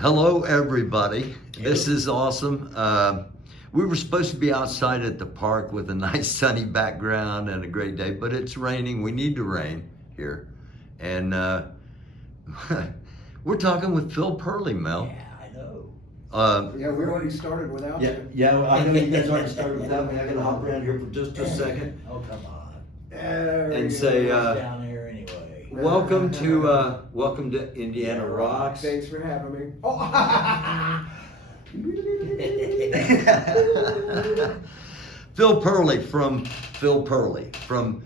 Hello, everybody. This is awesome. We were supposed to be outside at the park with a nice sunny background and a great day, but it's raining. We need to rain here. And we're talking with Phil PIERLE, Mel. Yeah, I know. Yeah, we already started without you. Yeah, I know you guys already started without me. I'm gonna hop around here for just a second Oh, come on. and say, Down there anyway. welcome to Indiana Rocks. Thanks for having me. Oh. Phil PIERLE from Phil PIERLE, from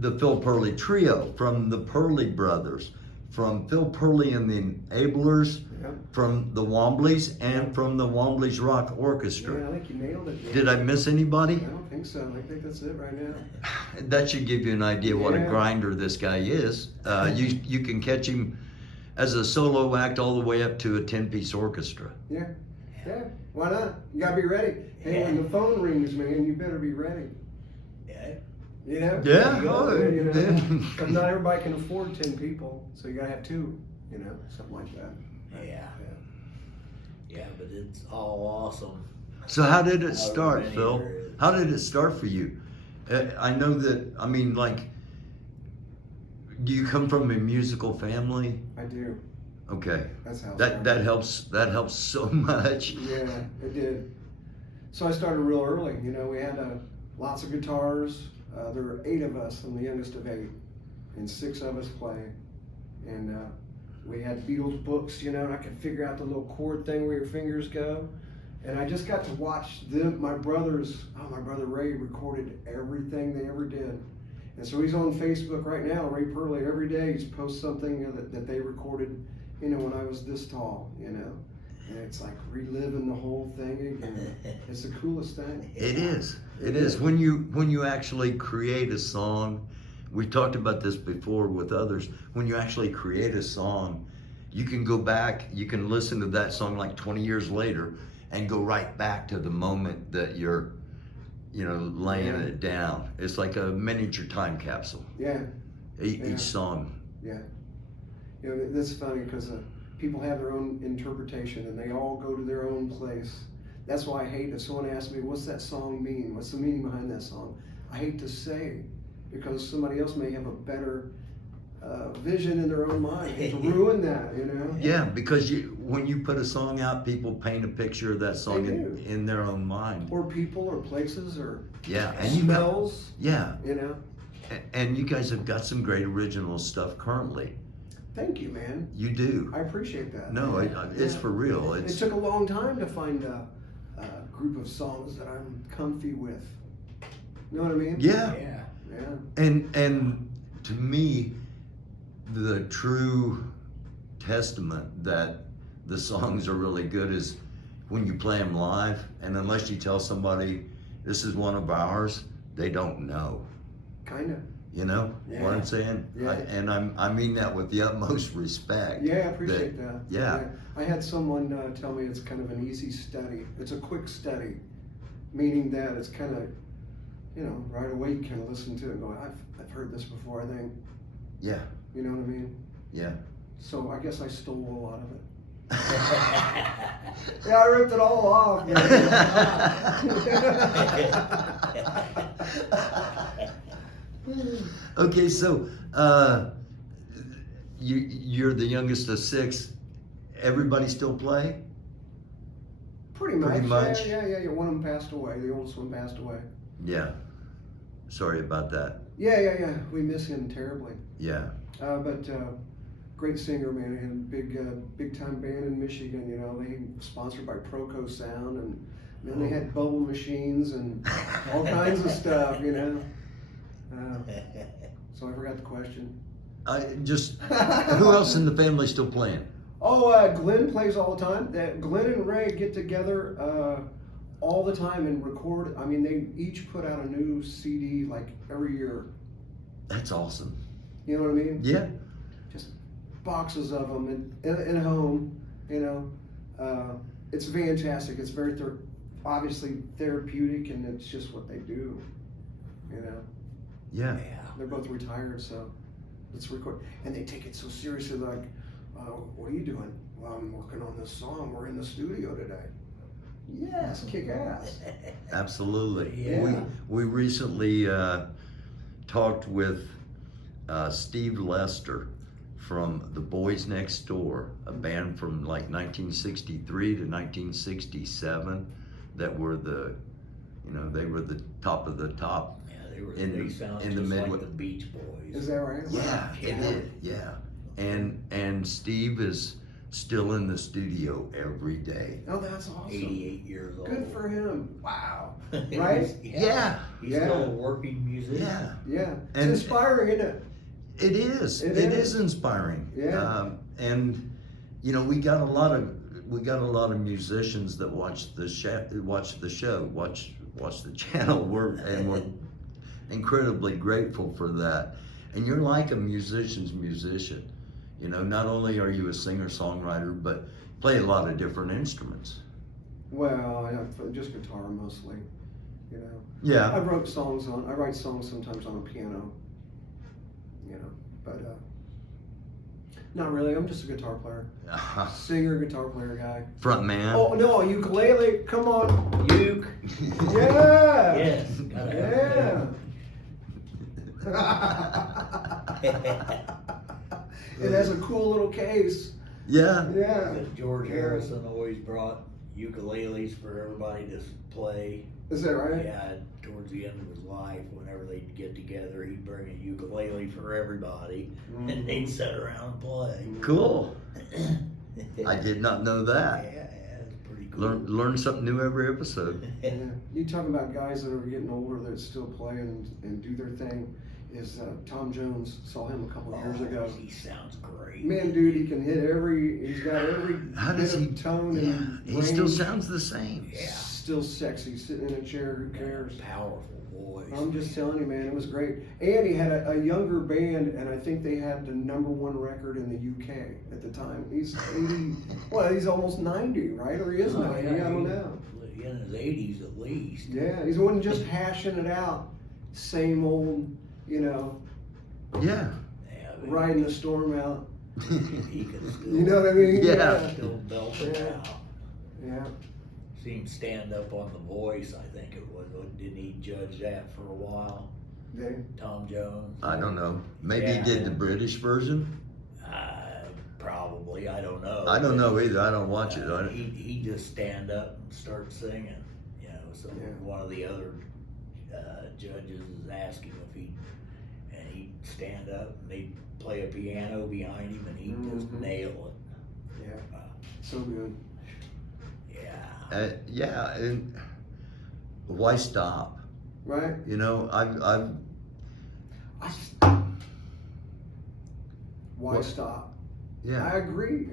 the Phil PIERLE Trio, from the PIERLE Brothers, from Phil PIERLE and the Enablers, Yep. from the Woomblies, and from the Woomblies Rock Orchestra. Yeah, I think you nailed it. Man. Did I miss anybody? I don't think so. I think that's it right now. That should give you an idea what a Yeah. grinder this guy is. You can catch him as a solo act all the way up to a 10-piece orchestra. Yeah. Yeah. Why not? You gotta be ready. Hey, when the phone rings, man, you better be ready. Yeah. You know? Yeah. You know? Yeah. 'Cause not everybody can afford 10 people, so you gotta have 2. You know, something like that. Yeah, but it's all awesome. So how did it How start, many Phil? there is. How did it start for you? I know that, I mean, like, do you come from a musical family? I do. Okay. That's how. it That started. helps so much. Yeah, it did. So I started real early. You know, we had lots of guitars. There were 8 of us. I'm the youngest of 8, and 6 of us play. And we had Beatles books, you know, and I could figure out the little chord thing where your fingers go. And I just got to watch them. My brother Ray recorded everything they ever did. And so he's on Facebook right now, Ray PIERLE. Every day he's posts something that they recorded, you know, when I was this tall, you know. And it's like reliving the whole thing again. It's the coolest thing. It is. It is. When you actually create a song, we talked about this before with others. When you actually create a song, you can go back, you can listen to that song like 20 years later and go right back to the moment that you're, you know, laying it down. It's like a miniature time capsule. Yeah. Each song. Yeah. You know, that's funny because people have their own interpretation and they all go to their own place. That's why I hate if someone asks me, what's that song mean? What's the meaning behind that song? I hate to say, because somebody else may have a better vision in their own mind to ruin that, you know? Yeah, because when you put a song out, people paint a picture of that song in their own mind. Or people or places or And smells, you know? And you guys have got some great original stuff currently. Thank you, man. You do. I appreciate that. No, it's for real. It took a long time to find a group of songs that I'm comfy with. You know what I mean? Yeah. Yeah. And to me, the true testament that the songs are really good is when you play them live, and unless you tell somebody this is one of ours, they don't know. Kind of. You know what I'm saying? Yeah. I mean that with the utmost respect. Yeah, I appreciate that. Yeah. I had someone tell me it's kind of an easy study. It's a quick study, meaning that it's kind of, you know, right away you kind of listen to it and go, I've heard this before, I think. Yeah. You know what I mean? Yeah. So I guess I stole a lot of it. Yeah, I ripped it all off. Okay, so you're the youngest of 6. Everybody still play? Pretty much. Pretty much. Yeah. One of them passed away. The oldest one passed away. Yeah. Sorry about that. Yeah. We miss him terribly. Yeah. But great singer, man. And big time band in Michigan. You know, they sponsored by Proco Sound, and then they had bubble machines and all kinds of stuff. You know. So I forgot the question. Who else in the family still playing? Oh, Glenn plays all the time. Glenn and Ray get together all the time and record. I mean, they each put out a new CD like every year. That's awesome. You know what I mean? Yeah. Just boxes of them in home. You know, it's fantastic. It's very obviously therapeutic, and it's just what they do. You know. Yeah. They're both retired, so let's record. And they take it so seriously, like, What are you doing? Well, I'm working on this song. We're in the studio today. Yes, kick ass. Absolutely. Yeah. We recently talked with Steve Lester from the Boys Next Door, a band from like 1963 to 1967 that were they were the top of the top. Yeah, they sound in the just like Midwest. the Beach Boys. Is that right? Yeah, it did. Yeah, and Steve is still in the studio every day. Oh, that's awesome. 88 years old. Good for him. Wow. He's- Right? Yeah. He's Yeah. still a working musician. Yeah, Yeah. It's And- inspiring, isn't it? it is. It It is. is inspiring. Yeah. And we got a lot of musicians that watch the show, watch the channel. We're incredibly grateful for that. And you're like a musician's musician. Not only are you a singer-songwriter, but play a lot of different instruments. Well, just guitar mostly. Yeah. I write songs sometimes on a piano. But not really. I'm just a guitar player, singer, guitar player guy. Front man. Oh no, ukulele! Come on, Uke. yeah, Yes. Gotta yeah. It has a cool little case. Yeah. Yeah. George Harrison always brought ukuleles for everybody to play. Is that right? Yeah, towards the end of his life, whenever they'd get together, he'd bring a ukulele for everybody, and they'd sit around and play. Cool. I did not know that. Yeah, it's pretty cool. Learn something new every episode. Yeah. You talk about guys that are getting older that still play and do their thing. Is Tom Jones? Saw him a couple of years ago. He sounds great. Man, dude, he can hit he's got every How bit does he? of tone Yeah, and he still range. sounds the same. Yeah. Still sexy, sitting in a chair, who cares? Powerful voice. I'm just telling you, man, it was great. And he had a younger band, and I think they had the #1 record in the UK at the time. He's 80, well, he's almost 90, right? Or he is 90, I don't know. In his 80s at least. Yeah, he wasn't just hashing it out, same old, Yeah. Yeah, but riding the storm out. he could still, You know what I mean? Yeah. still belt it Yeah. out. Yeah. Seen stand up on The Voice, I think it was. Didn't he judge that for a while? They, Tom Jones? I don't know. Maybe he Yeah. did the British version. Probably. I don't know. I don't know either. I don't watch it. He just stand up and start singing. So Yeah. one of the other judges is asking if he'd stand up and they'd play a piano behind him and he'd just Mhm. nail it. yeah, so good. Yeah. Yeah, and why stop? Right? I've Why What? stop? yeah. I agree.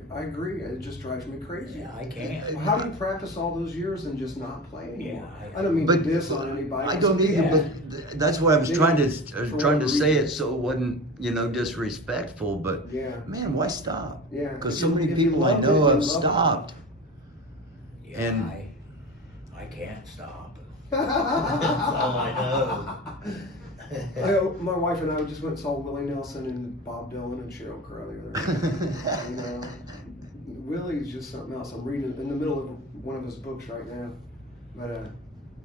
It just drives me crazy. Yeah, I can't. How do you practice all those years and just not play anymore? Yeah, I don't mean to But diss on anybody. I don't either, Yeah. but that's why I was Yeah. trying to For trying to whatever say reason. it so it wasn't disrespectful. But Yeah, man, why stop? yeah. Because If so you- many if you people I loved it, know you have loved it. stopped. Yeah, And- I can't stop. That's all I know. My wife and I just went and saw Willie Nelson and Bob Dylan and Cheryl Crow the other day. Willie's just something else. I'm reading in the middle of one of his books right now. But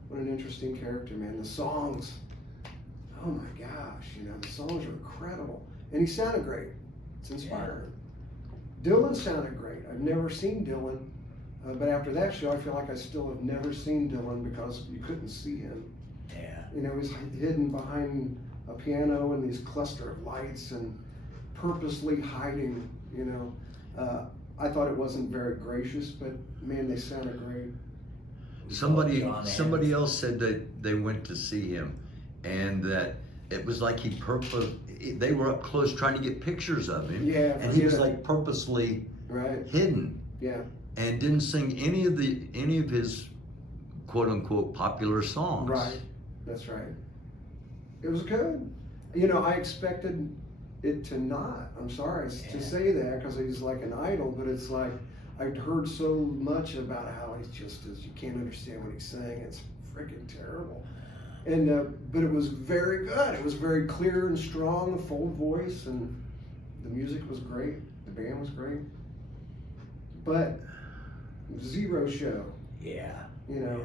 what an interesting character, man. The songs, oh my gosh, the songs are incredible. And he sounded great. It's inspiring. Dylan sounded great. I've never seen Dylan. But after that show, I feel like I still have never seen Dylan because you couldn't see him. Yeah. He's hidden behind a piano and these cluster of lights and purposely hiding, I thought it wasn't very gracious, but man, they sounded great. Somebody John else said that they went to see him, and that it was like they were up close trying to get pictures of him, Yeah, and he was forget it. like purposely Right? hidden Yeah. and didn't sing any of his quote unquote popular songs. Right. That's right. It was good. I expected it to not. I'm sorry to say that because he's like an idol, but it's like I'd heard so much about how he's just you can't understand what he's saying. It's freaking terrible. And but it was very good. It was very clear and strong, full voice, and the music was great. The band was great. but zero show. Yeah. You know,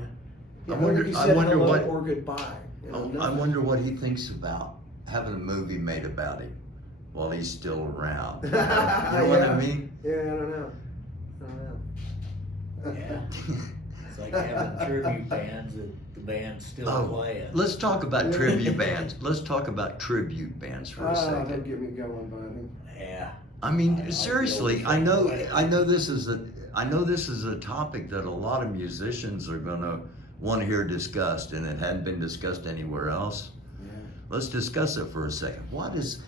I He wonder- said I wonder hello what- or goodbye. You know, I nothing. wonder what he thinks about having a movie made about him while he's still around. You know what I Yeah. mean? Yeah, I don't know. Yeah. It's like having tribute bands that the band's still Oh, playing. let's talk about tribute bands. Let's talk about tribute bands for a Don't second. get me going, buddy. Yeah. I mean, I seriously, feel I the know, same way. I know this is a topic that a lot of musicians are gonna want to hear discussed, and it hadn't been discussed anywhere else. Yeah. Let's discuss it for a second. What's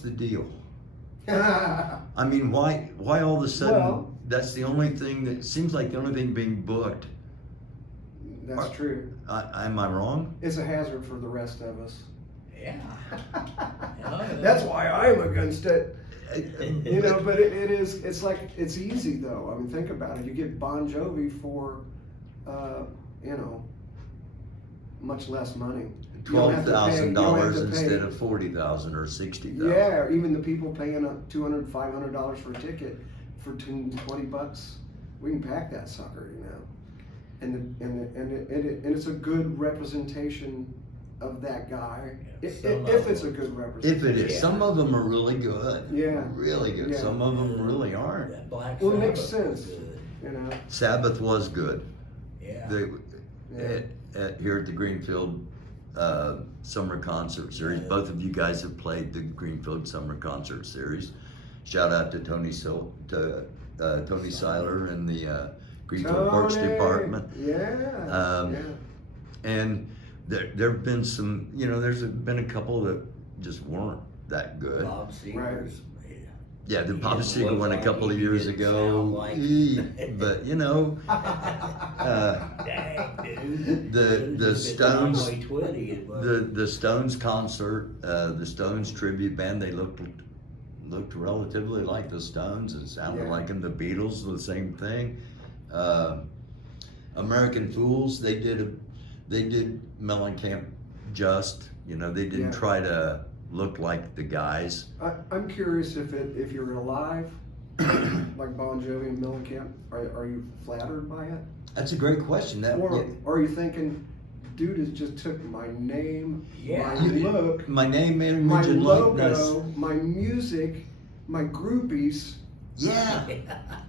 the deal? I mean, why all of a sudden, Well- that's the only thing that seems like the only thing being booked? That's true. Am I wrong? It's a hazard for the rest of us. Yeah. That's why I'm against it. You know, but it is, it's like, it's easy though. I mean, think about it. You get Bon Jovi for, you know, much less money. You don't have to pay- you don't have $12,000 to pay- instead of $40,000 or $60,000. Yeah, or even the people paying $200, $500 for a ticket for $20, we can pack that sucker, you know. And it's a good representation of that guy, Yeah, if some it's a of good If representation. it is, Yeah. some of them are really good. Yeah. Really good. Yeah. Some of them really aren't. That Black Well, it makes Sabbath was sense. good. You know, Sabbath was good. Yeah. Yeah. Here at the Greenfield Summer Concert Series, Yeah. both of you guys have played the Greenfield Summer Concert Series. Shout out to Tony Seiler and the Greenfield Parks Tony! Department. Yeah. Um, Yeah. And there've been some, you know, there's been a couple that just weren't that good. Bob Seger's. Yeah, the He Bob didn't Seger look one a like couple he of years didn't ago. sound like- But you know, Dang, dude. the Stones- Twitty, the Stones concert, the Stones tribute band, they looked relatively like the Stones and sounded Yeah. like them. The Beatles, the same thing. American Fools, they did Mellencamp just, you know, they didn't Yeah. try to look like the guys. I'm curious if you're alive, like Bon Jovi and Mellencamp, are you flattered by it? That's a great question. Or are you thinking, dude has just took my name, Yeah. my look, my name, image, my and likeness. logo, my music, my groupies, Yeah,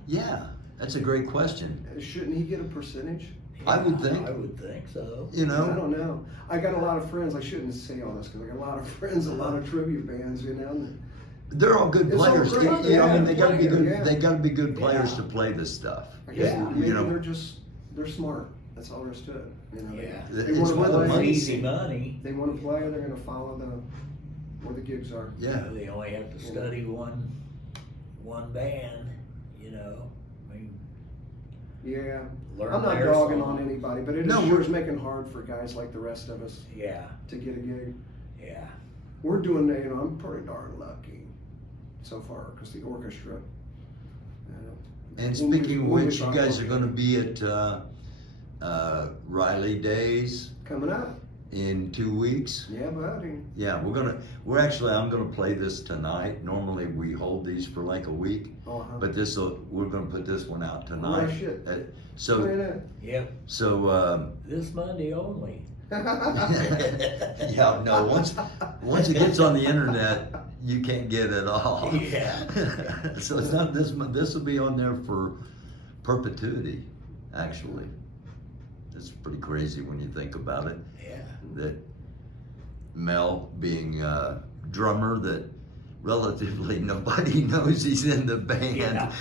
yeah, that's a great question. shouldn't he get a percentage? I would think. I would think so. You I know, don't know. I got a lot of friends, I shouldn't say all this, because I got a lot of friends, a lot of tribute bands, you know. and they're all good It's all players. great, You know, I mean, yeah, they gotta be good. yeah. They gotta be good players Yeah. to play this stuff. I guess Yeah. maybe You know. they're smart. That's all there is to it. You know, Yeah. they It's wanna where the play. money's- Easy money. They want to play, they're going to follow where the gigs are. Yeah, They only have to study one band, you know. I mean, Yeah, learn I'm not their dogging song. on anybody, but it No, sure we're- is making hard for guys like the rest of us Yeah, to get a gig. yeah. We're doing, you know, I'm pretty darn lucky so far because the orchestra. and When we- speaking of when we which, you talk guys are about gonna be at Riley Days coming up. in 2 weeks. Yeah, buddy. Yeah, I'm gonna play this tonight. Normally we hold these for like a week, Uh-huh. but we're gonna put this one out tonight. Oh, shit. So, Yep, so, this Monday only. yeah, no, once it gets on the internet, you can't get it all. Yeah. So it's not this will be on there for perpetuity, actually. It's pretty crazy when you think about it, Yeah. that Mel being a drummer that relatively nobody knows he's in the band.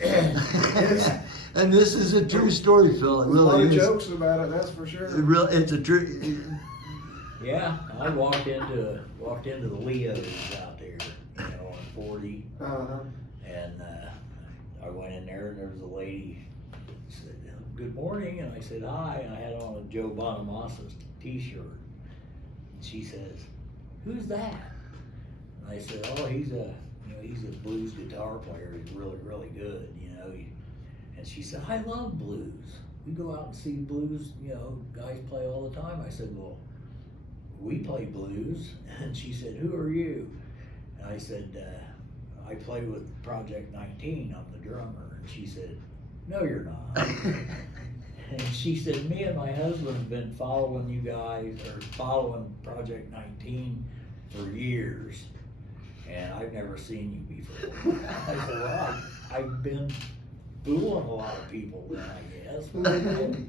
Yeah. And this is a true story, Phil. It There's a lot really of is. jokes about it, that's for sure. It's a true. Yeah, I walked into the Leos out there, you know, on 40, Uh-huh. and I went in there and there was a lady said, "Good morning," and I said hi, and I had on a Joe Bonamassa's t-shirt. She says, "Who's that?" And I said, "Oh, he's a blues guitar player. He's really, really good, you know." And she said, "I love blues. We go out and see blues, you know, guys play all the time." I said, "Well, we play blues." And she said, "Who are you?" And I said, I play with Project 19, I'm the drummer. And she said, no, you're not. And she said, me and my husband have been following you guys, or following Project 19 for years, and I've never seen you before. I said, well, I've been fooling a lot of people then, I guess. And,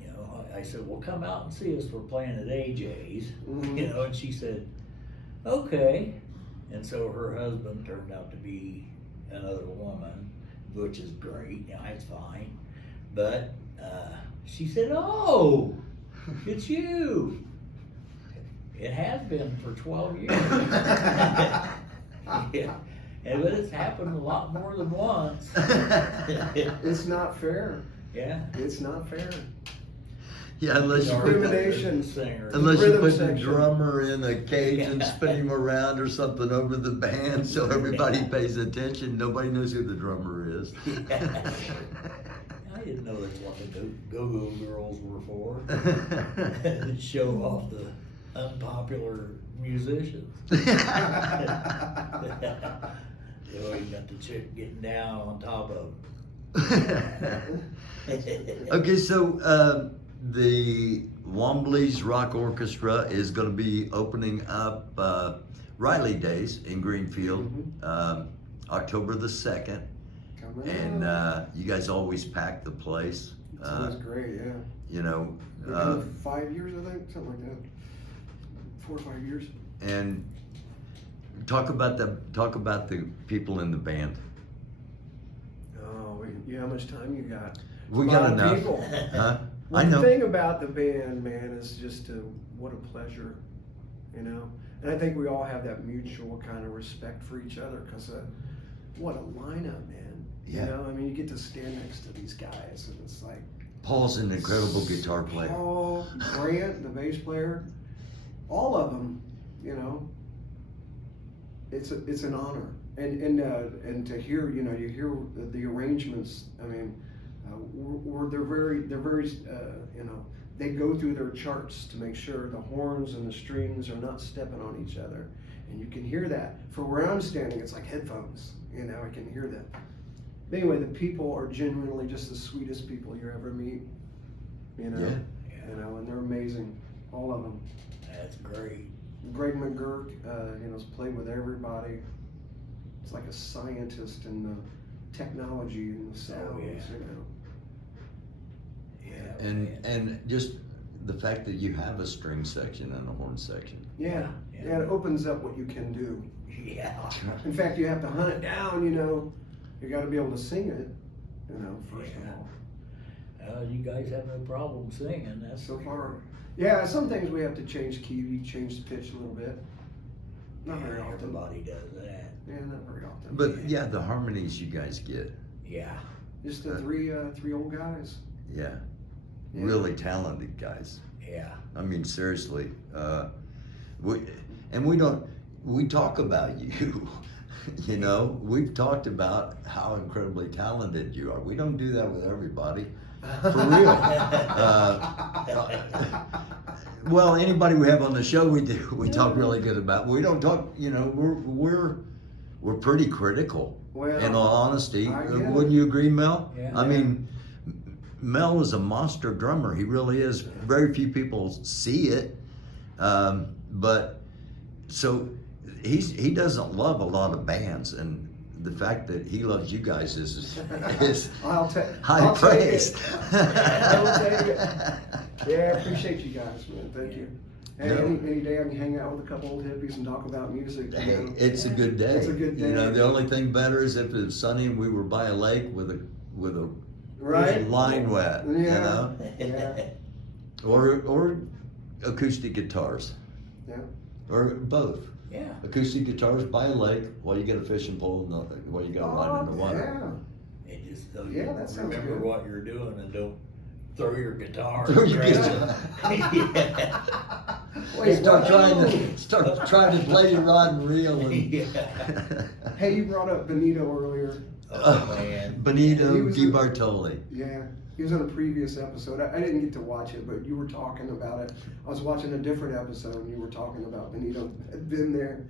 you know, I said, well, come out and see us, we're playing at AJ's, you know, and she said, okay. And so her husband turned out to be another woman, which is great, yeah, it's fine. But she said, oh, it's you. It has been for 12 years. Yeah. And but it's happened a lot more than once. It's not fair. Yeah. It's not fair. Yeah, unless you put, Discrimination. Singer. unless you Rhythm put the section. drummer in a cage and spin him around or something over the band so everybody pays attention. Nobody knows who the drummer is. Yeah. I didn't know that's what the go-go girls were for. Show off the unpopular musicians. You know, you got the chick getting down on top of them. Okay, so the Woomblies Rock Orchestra is going to be opening up Riley Days in Greenfield, October the 2nd. And you guys always pack the place. That's great, yeah. You know, We've been 5 years, I think, something like that. 4 or 5 years. and talk about the people in the band. Oh, how much time you got? We A got lot of enough. people. Huh? Well, I know. The thing about the band, man, is just what a pleasure, you know? And I think we all have that mutual kind of respect for each other, because what a lineup, man. Yeah. You know, I mean, you get to stand next to these guys, and it's like... Paul's an incredible guitar player. Paul, Grant, the bass player, all of them, you know, it's an honor. And to hear, you know, you hear the arrangements, I mean, they're very, you know, they go through their charts to make sure the horns and the strings are not stepping on each other. And you can hear that. For where I'm standing, it's like headphones, you know, I can hear that. But anyway, the people are genuinely just the sweetest people you ever meet, you know, Yeah. you know, and they're amazing, all of them. That's great. Greg McGurk, you know, has played with everybody. It's like a scientist in the technology and the sounds, you know. Yeah. And just the fact that you have a string section and a horn section. Yeah, yeah, it opens up what you can do. Yeah. In fact, you have to hunt it down, you know. You got to be able to sing it, you know, first Yeah. of all. You guys have no problem singing, that's So for far. sure. Yeah, some things we have to change key, change the pitch a little bit. Not very often. Everybody does that. Yeah, not very often. But yeah, the harmonies you guys get. Yeah. Just the three old guys. Yeah. Yeah. Really talented guys. Yeah. I mean, seriously. We talk about you. You know, we've talked about how incredibly talented you are. We don't do that with everybody. For real. Well, anybody we have on the show, we do. We talk really good about. We don't talk. You know, we're pretty critical. Well, in all honesty, I get it. wouldn't you agree, Mel? Yeah. I mean, Mel is a monster drummer. He really is. Very few people see it, but so he doesn't love a lot of bands, and the fact that he loves you guys is I'll high praise. Take it. I will take it. Yeah, I appreciate you guys, man. Thank you. Hey, No. any day I can hang out with a couple old hippies and talk about music. You Hey, know? it's a good day. It's a good You know, day. the only thing better is if it's sunny and we were by a lake with a Right? line wet, Yeah. you know, Yeah. or acoustic guitars, Yeah. or both. Yeah. Acoustic guitars by a lake while you get a fishing pole and nothing, while you got a line in the water. It just so Yeah, you that sounds remember good. what you're doing and don't throw your guitar. Throw your around. guitar. Wait, Start what? trying to play your rod and reel. And Yeah. Hey, you brought up Benito earlier. Oh man. Benito He was Di Bartoli. Yeah. He was on a previous episode. I didn't get to watch it, but you were talking about it. I was watching a different episode, and you were talking about Benito had been there.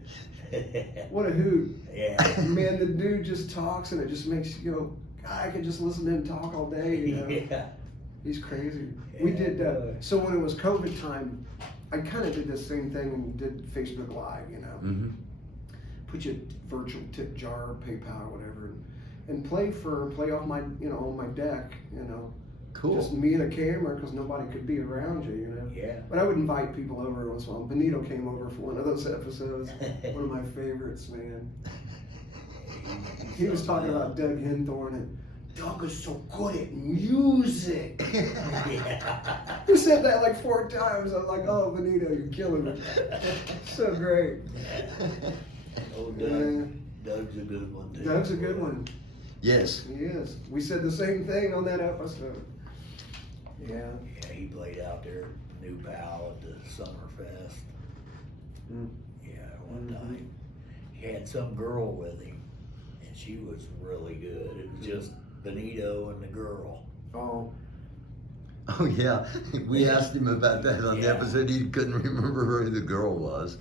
What a hoot. Yeah. Man, the dude just talks, and it just makes you go, God, I could just listen to him talk all day, you know. Yeah. He's crazy. We did, so when it was COVID time, I kind of did the same thing and did Facebook Live, you know. Mm-hmm. Put your virtual tip jar, PayPal, whatever, and play off my, you know, on my deck, you know. Cool. Just me and a camera, because nobody could be around you, you know. Yeah. But I would invite people over every once in a while. Benito came over for one of those episodes. One of my favorites, man. He was talking about Doug Henthorne, and Doug is so good at music. Yeah. He said that like 4 times. I was like, oh, Benito, you're killing me. So great. Oh, Yeah. Doug's a good one, too. Doug's a good one. Yes. He is. We said the same thing on that episode. Yeah. Yeah, he played out there, New Pal at the Summerfest. Mm. Yeah, one time. He had some girl with him, and she was really good. It was just Benito and the girl. Oh. Oh yeah, we asked him about that on the Yeah. episode. He couldn't remember who the girl was.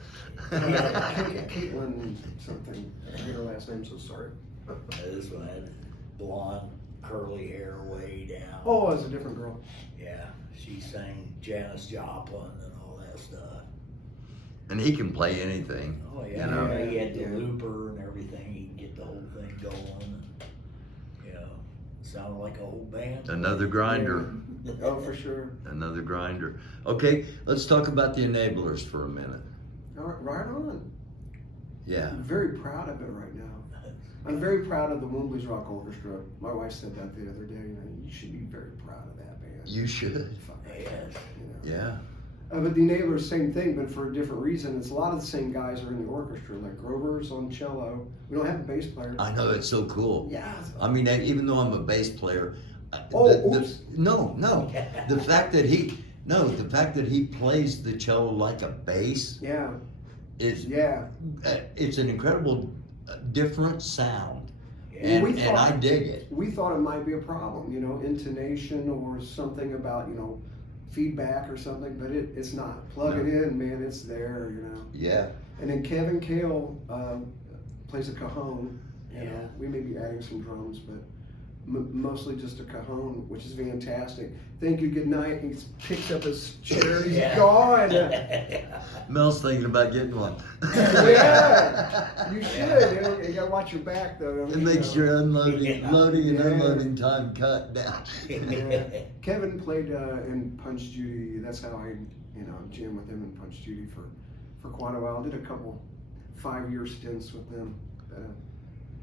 Caitlin something. I forget her last name, so sorry. This one had blonde, curly hair way down. Oh, it's a different girl. Yeah, she sang Janis Joplin and all that stuff. And he can play anything. Oh yeah, You know? yeah, he had the Yeah. looper and everything. He can get the whole thing going. And, you know, sounded like a whole band. Another grinder. Yeah. Oh, for sure. Another grinder. Okay, let's talk about the enablers for a minute. All right, right on. Yeah. I'm very proud of it right now. I'm very proud of the Woomblies Rock Orchestra. My wife said that the other day. You know, you should be very proud of that band. You should. Yes. You know. Yeah. But the Enablers, same thing, but for a different reason. It's a lot of the same guys are in the orchestra. Like Grover's on cello. We don't have a bass player. I know, it's so cool. Yeah. I mean, even though I'm a bass player, Oh, oops. No. The fact that he plays the cello like a bass Yeah. is Yeah. It's an incredible different sound, Yeah. Well, and I dig it. We thought it might be a problem, you know, intonation or something about, you know, feedback or something, but it's not. Plug it in, man, it's there, you know. Yeah. And then Kevin Kale plays a cajon. You Yeah. know, we may be adding some drums, but mostly just a cajon, which is fantastic. Thank you, good night. He's picked up his chair, he's gone. Mel's thinking about getting one. Yeah, you should. You gotta watch your back though. It makes your unloading, Yeah. loading and Yeah. unloading time cut down. Yeah. Kevin played in Punch Judy. That's how I, you know, jammed with him in Punch Judy for quite a while. Did a couple 5-year stints with them.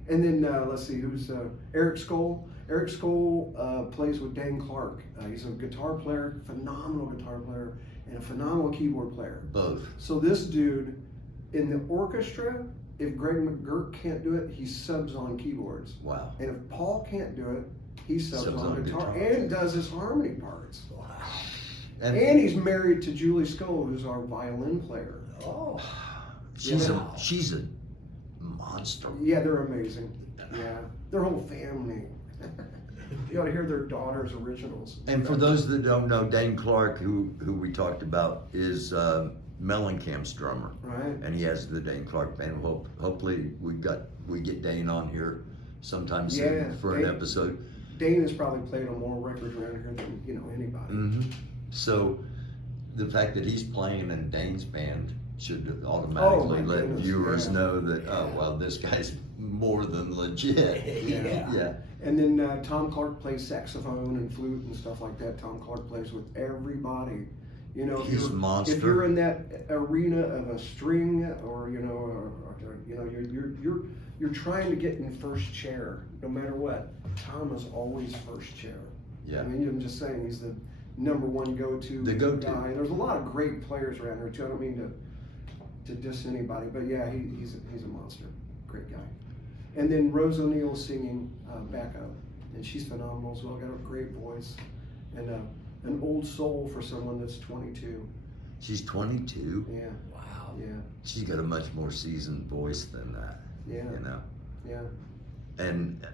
And then let's see, who's Eric Skoll. Eric Skoll plays with Dan Clark. He's a guitar player, phenomenal guitar player, and a phenomenal keyboard player. Both. So this dude in the orchestra, if Greg McGurk can't do it, he subs on keyboards. Wow. And if Paul can't do it, he subs Subs on on guitar guitar. and does his harmony parts. Wow. And he's married to Julie Skoll, who's our violin player. Oh. she's Wow. a monster. Yeah, they're amazing. Yeah, their whole family. You ought to hear their daughter's originals. And for those that don't know, Dane Clark, who we talked about, is Mellencamp's drummer, Right. and he has the Dane Clark band. Hopefully we get Dane on here sometime soon Yeah, for an Dane- episode. Dane has probably played on more records around here than, you know, anybody. Mm-hmm. So the fact that he's playing in Dane's band should automatically Oh, my let goodness, viewers yeah. know that, oh, well, this guy's more than legit. Yeah. Yeah. And then Tom Clark plays saxophone and flute and stuff like that. Tom Clark plays with everybody. You know, if He's a you're- monster. If you're in that arena of a string, or you know, or you know, you're trying to get in first chair, no matter what. Tom is always first chair. Yeah. I mean, I'm just saying, he's the number one go-to The go-to. guy. There's a lot of great players around here too. I don't mean to diss anybody, but yeah, he's a monster. Great guy. And then Rose O'Neal singing backup, and she's phenomenal as well. Got a great voice, and an old soul for someone that's 22. She's 22. Yeah, Wow. yeah, She's got a much more seasoned voice than that. yeah, You know. yeah. And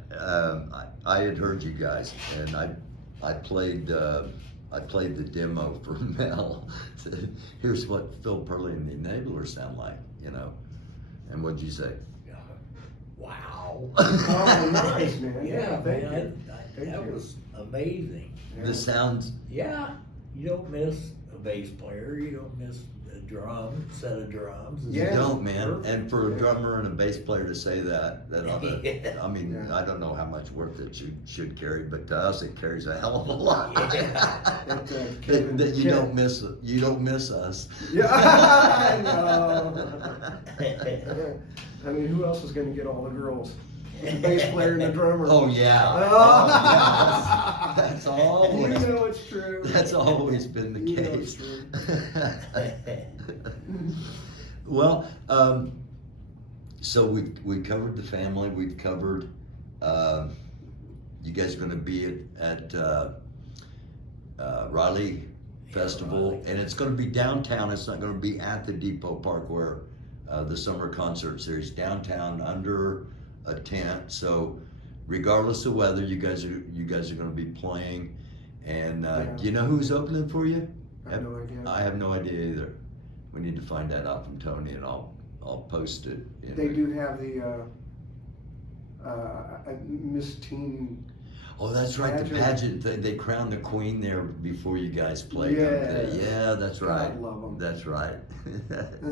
I had heard you guys, and I played the demo for Mel. Here's what Phil Purley and the Enablers sound like, you know. And what'd you say? Wow. Oh, nice, man. Yeah, thank man, you. that was amazing. The sounds. Yeah, you don't miss a bass player, you don't miss a set of drums. You Yeah. don't, man. Perfect. And for a drummer and a bass player to say that ought to, Yeah. I mean, Yeah. I don't know how much work that you should carry, but to us it carries a hell of a lot. Yeah. that you don't miss us. Yeah, I know. I mean, who else is gonna get all the girls? The bass player and the drummer. Oh yeah. Oh. That's always. You know it's true. That's always been the You know it's case. Well, so we covered the family. We've covered. You guys are going to be at Riley Festival, Riley. and it's going to be downtown. It's not going to be at the Depot Park where the summer concert series downtown under a tent. So, regardless of weather, you guys are going to be playing. And do you know who's opening for you? I have no idea. I have no idea either. We need to find that out from Tony, and I'll post it. They do have the Miss Teen. Oh, that's right. The pageant. They crown the queen there before you guys play. Don't they? Yes. Yeah, that's right. I love 'em. That's right.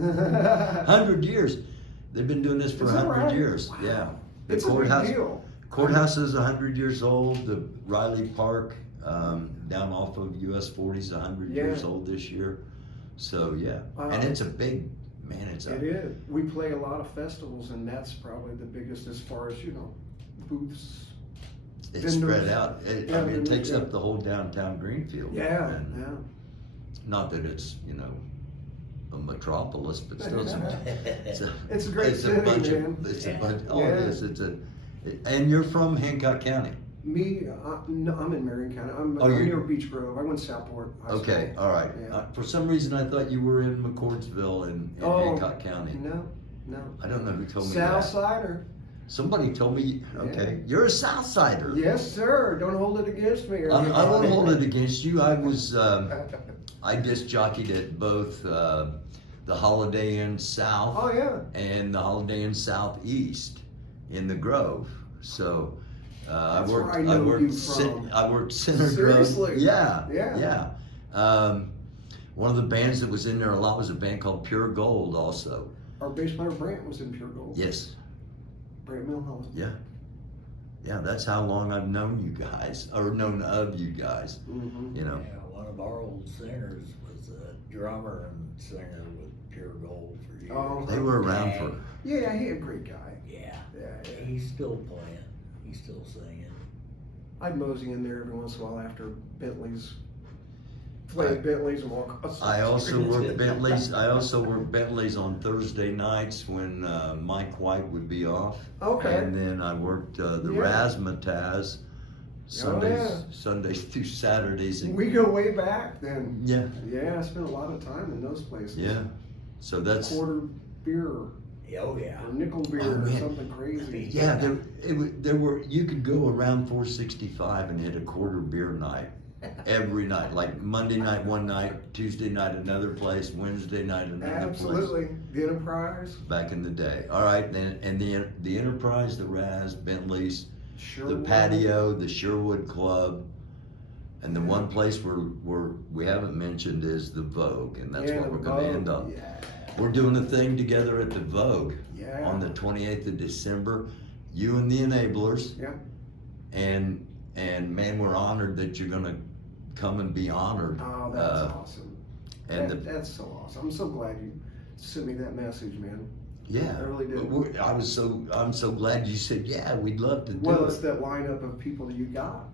100 years. They've been doing this for Is that 100 right? years. Wow. Yeah. It's a big deal. Courthouse is 100 years old. The Riley Park down off of US 40 is 100 years Yeah. old this year. So yeah, Wow. and it's a big man. It's It is. We play a lot of festivals, and that's probably the biggest as far as booths. It's vendors. spread out. I mean, it vendors, takes yeah. up the whole downtown Greenfield. Yeah, And yeah. not that it's a metropolis, but still it's a It's a great city, bunch man. of it's a bunch. Oh, Yeah. it is. And you're from Hancock County. Me, no, I'm in Marion County. I'm Oh, you're- near Beach Grove. I went to Southport High Okay, School. all right. Yeah. For some reason, I thought you were in McCordsville in Oh, Hancock County. No. I don't know who told me that. Southsider. Somebody told me. Okay, you're a Southsider. Yes, sir. Don't hold it against me. I won't hold it against you. I was. I disc jockeyed at both the Holiday Inn South Oh yeah. and the Holiday Inn Southeast in the Grove. So That's I where worked. I know you I from. worked Center Seriously? Grove. Yeah. Yeah. Yeah. One of the bands that was in there a lot was a band called Pure Gold. Also. Our bass player Brant was in Pure Gold. Yes. Brant Milhouse. Yeah. Yeah. That's how long I've known you guys, or known of you guys. Mm-hmm. You know. Yeah, one of our old singers was a drummer and singer with Pure Gold for years. Oh. They were around Dang. for. Yeah, he a great guy. Yeah, Yeah. he's still playing. He's still singing. I'd mosey in there every once in a while after Bentley's. Play Bentley's and walk across the I also street. worked Bentley's. I also worked Bentley's on Thursday nights when Mike White would be off. Okay. And then I worked the Yeah. Razzmatazz yeah. Sundays through Saturdays. And, We go way back then. yeah, Yeah, I spent a lot of time in those places. yeah. So that's Quarter beer Oh yeah. or nickel beer Oh, or man. something crazy. yeah. There were you could go around 465 and hit a quarter beer night every night. Like Monday night one night, Tuesday night another place, Wednesday night another place. Absolutely. The Enterprise. Back in the day. All right, then, and the Enterprise, the Raz, Bentley's, Sure. the Patio, the Sherwood Club, and the Yeah. one place where we haven't mentioned is the Vogue, and that's Yeah, what we're the going to Vogue, end up. Yeah. We're doing a thing together at the Vogue Yeah. on the 28th of December. You and the Enablers, Yeah. and man, we're honored that you're going to come and be honored. Oh, that's awesome. And That's so awesome. I'm so glad you sent me that message, man. yeah, I really did. I'm so glad you said yeah. We'd love to do Well, it. it's that lineup of people that you got.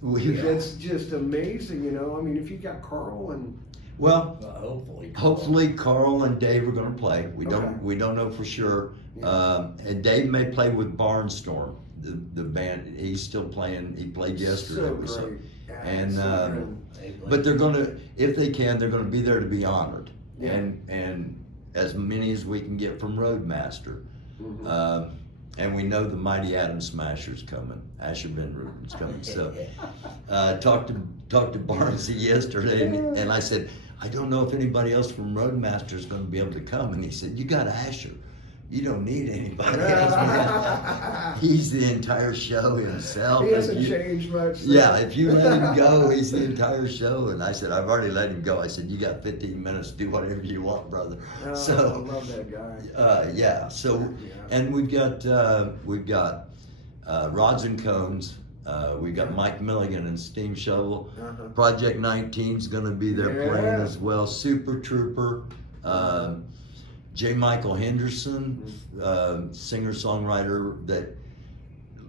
We- It's just amazing, I mean, if you got Carl and Well, Well, hopefully Carl and Dave are going to play. We Okay. don't know for sure. Yeah. And Dave may play with Barnstorm, the band. He's still playing. He played yesterday. so we saw. great. Yeah, And, so good. But they're going to, if they can, they're going to be there to be honored. Yeah. And as many as we can get from Roadmaster. Mhm. And we know the Mighty Atom Smasher's coming. Asher Ben Rubin's coming. So talked to Barnesy yesterday, and I said, I don't know if anybody else from Roadmaster is going to be able to come. And he said, you got Asher. You don't need anybody else. He's the entire show himself. He hasn't changed much. So. Yeah, if you let him go, he's the entire show. And I said, I've already let him go. I said, you got 15 minutes to do whatever you want, brother. Oh, So I love that guy. yeah. So, and we've got Rods and Cones. We've got Mike Milligan and Steam Shovel. Project 19's going to be there playing as well. Super Trooper. J. Michael Henderson, singer-songwriter that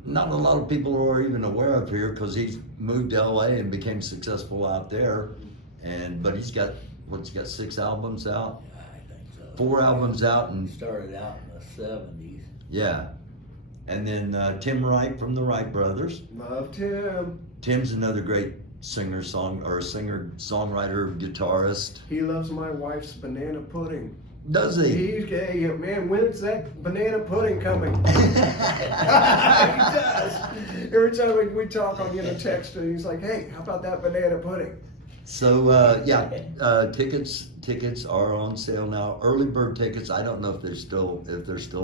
not a lot of people are even aware of here because he's moved to LA and became successful out there. But he's got 6 albums out? Yeah, I think so. 4 albums out. And started out in the 70s. yeah. And then Tim Wright from the Wright Brothers. Love Tim. Tim's another great singer-songwriter, guitarist. He loves my wife's banana pudding. Does he? He's gay. Man, when's that banana pudding coming? He does. Every time we talk, I'll get a text and he's like, hey, how about that banana pudding? So tickets are on sale now. Early bird tickets. I don't know if there's still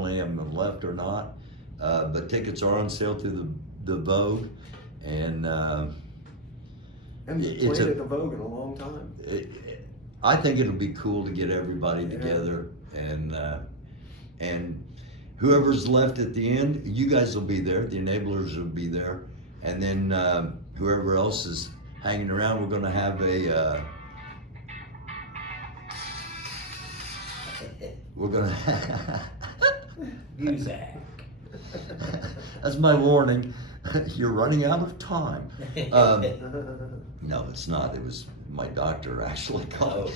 any of them left or not, but tickets are on sale through the Vogue, and Haven't played at the Vogue in a long time. I think it'll be cool to get everybody together, and whoever's left at the end, you guys will be there. The Enablers will be there, and then whoever else is hanging around, we're going to have Music. That's my warning. You're running out of time. No, it's not. It was my doctor actually called.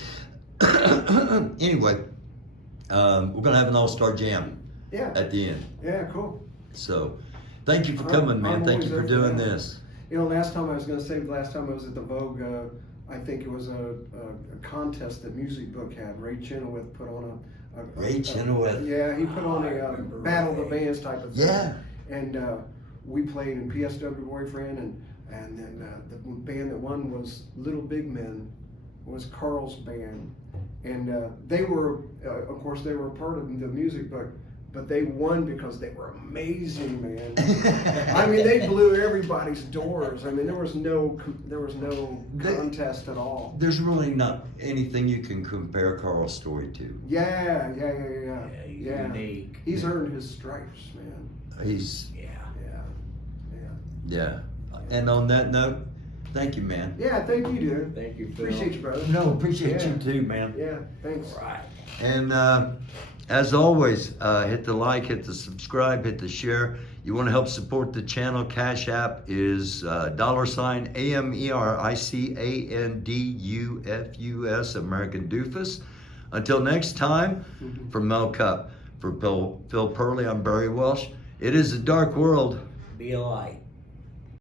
Anyway, we're gonna have an all-star jam at the end. Yeah, cool. So, thank you for coming, man. Thank you for doing this. You know, last time I was at the Vogue, I think it was a contest that Music Book had. Ray Chenoweth put on Ray Chenoweth. Yeah, he put on a Battle of the Bands type of thing. Yeah. And we played in PSW Boyfriend, and then the band that won was Little Big Men, was Carl's band. And they were, of course, they were a part of the Music Book, but they won because they were amazing, man. I mean, they blew everybody's doors. I mean, there was no contest at all. There's really not anything you can compare Carl's story to. Yeah. He's unique. He's earned his stripes, man. He's Yeah. And on that note, thank you, man. Yeah, thank you, dude. Thank you, Phil. Appreciate you, brother. No, appreciate you too, man. Yeah, thanks. All right. And as always, hit the like, hit the subscribe, hit the share. You want to help support the channel, Cash App is $AMERICANDUFUS, American Doofus. Until next time, from Mel Cup, for Phil Purley, I'm Barry Welsh. It is a dark world. Be a light.